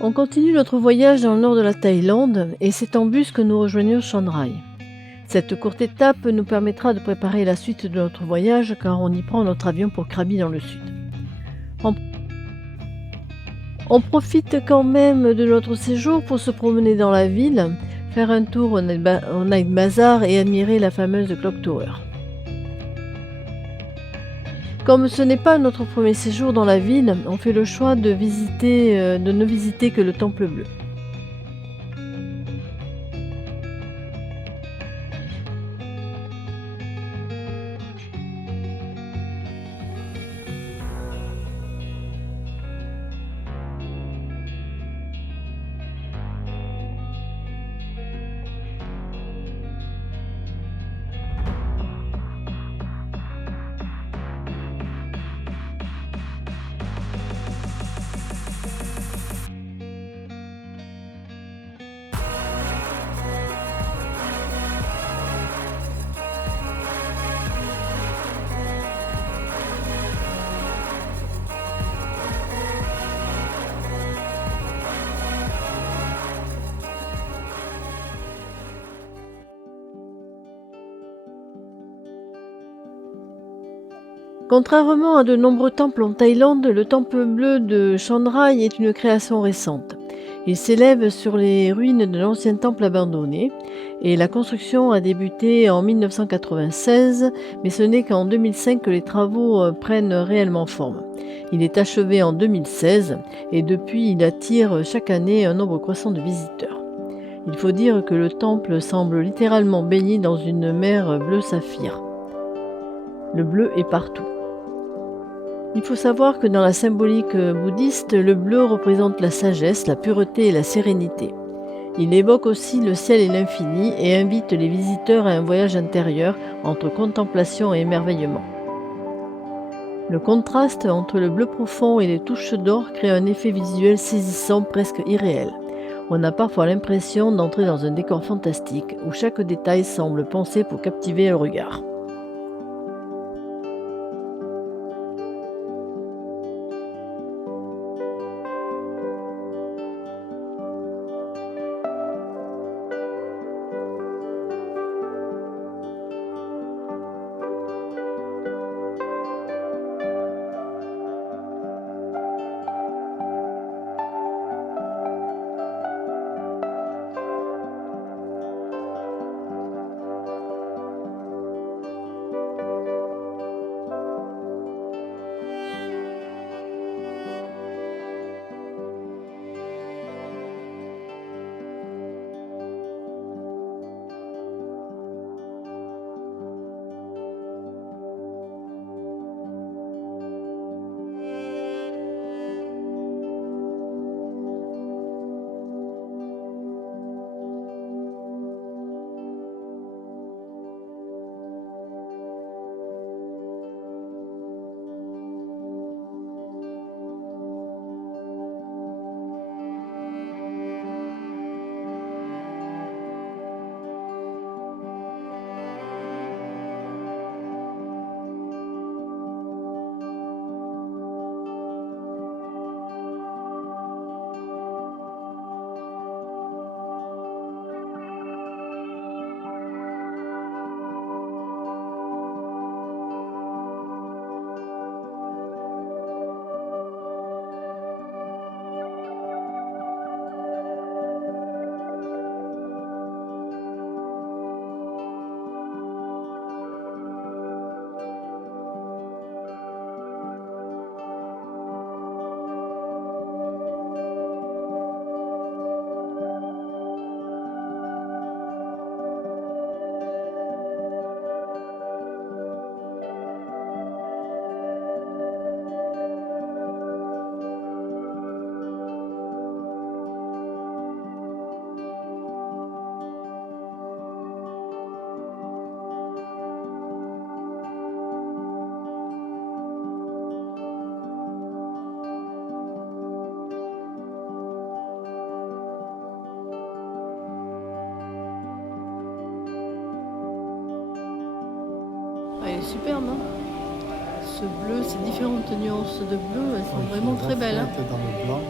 On continue notre voyage dans le nord de la Thaïlande et c'est en bus que nous rejoignons Chiang Rai. Cette courte étape nous permettra de préparer la suite de notre voyage car on y prend notre avion pour Krabi dans le sud. On, on profite quand même de notre séjour pour se promener dans la ville, faire un tour au Night Bazaar et admirer la fameuse Clock Tower. Comme ce n'est pas notre premier séjour dans la ville, on fait le choix de ne visiter que le Temple Bleu. Contrairement à de nombreux temples en Thaïlande, le temple bleu de Chiang Rai est une création récente. Il s'élève sur les ruines de l'ancien temple abandonné et la construction a débuté en 1996, mais ce n'est qu'en 2005 que les travaux prennent réellement forme. Il est achevé en 2016 et depuis il attire chaque année un nombre croissant de visiteurs. Il faut dire que le temple semble littéralement baigné dans une mer bleu saphir. Le bleu est partout. Il faut savoir que dans la symbolique bouddhiste, le bleu représente la sagesse, la pureté et la sérénité. Il évoque aussi le ciel et l'infini et invite les visiteurs à un voyage intérieur entre contemplation et émerveillement. Le contraste entre le bleu profond et les touches d'or crée un effet visuel saisissant, presque irréel. On a parfois l'impression d'entrer dans un décor fantastique où chaque détail semble pensé pour captiver le regard. Elle est superbe, hein. Ce bleu, ces différentes nuances de bleu, elles sont vraiment très belles, hein. Dans le blanc.